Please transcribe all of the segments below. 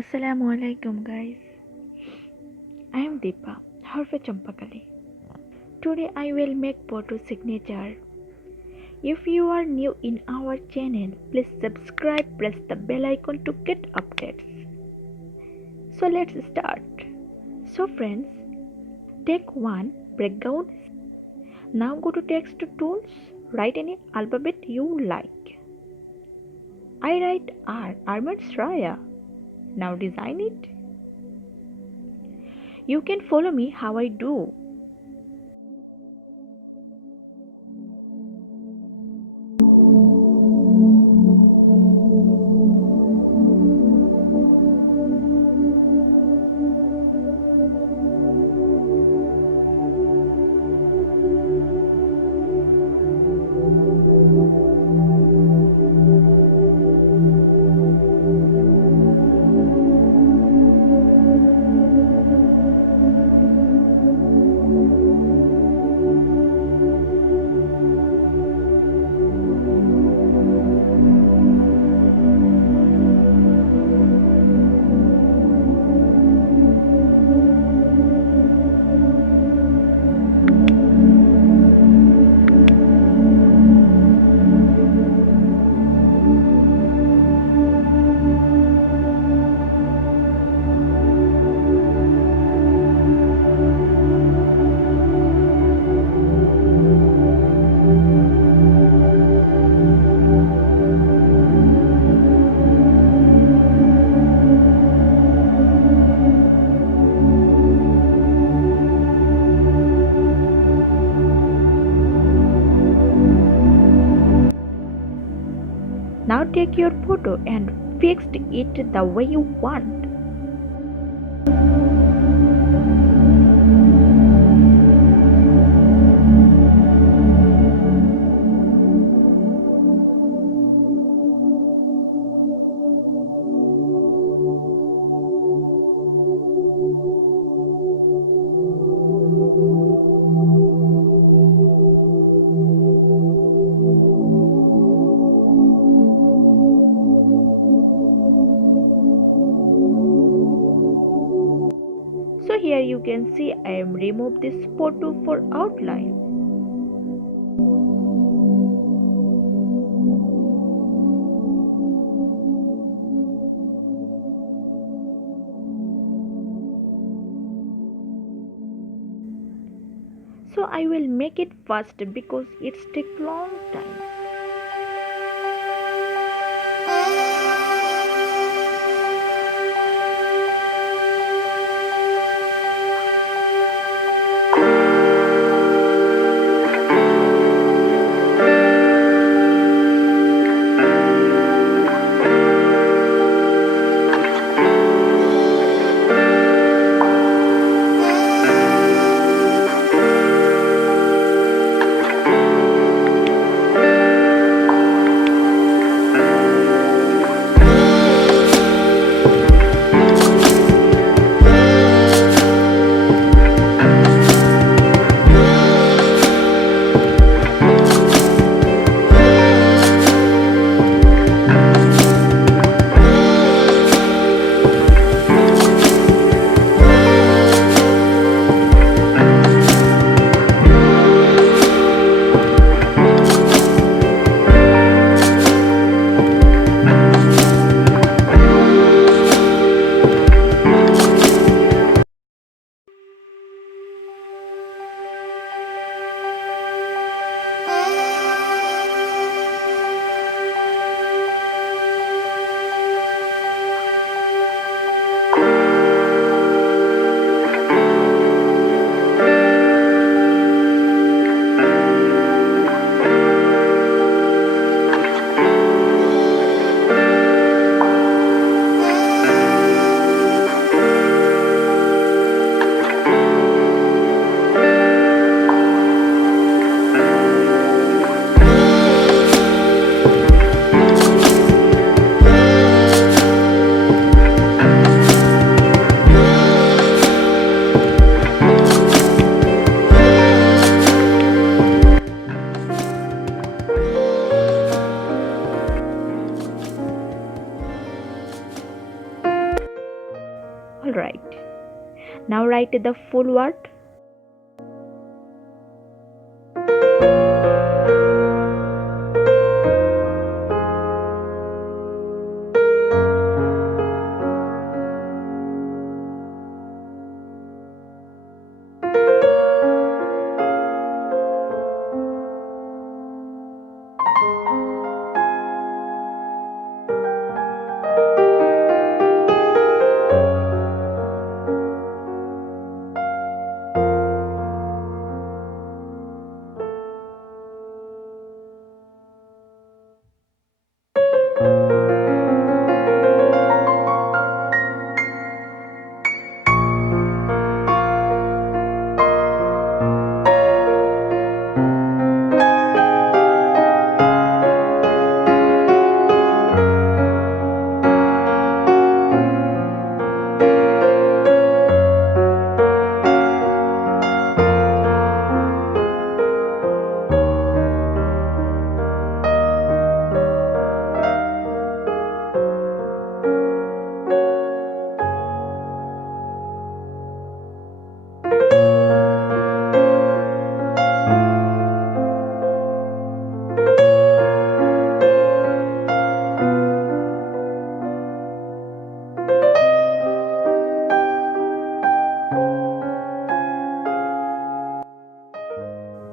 Assalamualaikum guys. I am Deepa, Harfe Champakali. Today I will make photo signature. If you are new in our channel, please subscribe, press the bell icon to get updates. So let's start. So friends, take 1 breakdown. Now go to text tools, write any alphabet you like. I write R, Ahmed Sraya. Now design it. You can follow me how I do. Now take your photo and fix it the way you want. So here you can see I am remove this photo for outline. So I will make it fast because it's take long time. Alright. Now write the full word.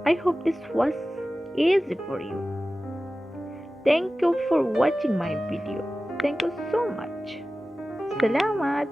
I hope this was easy for you. Thank you for watching my video. Thank you so much. Salamat.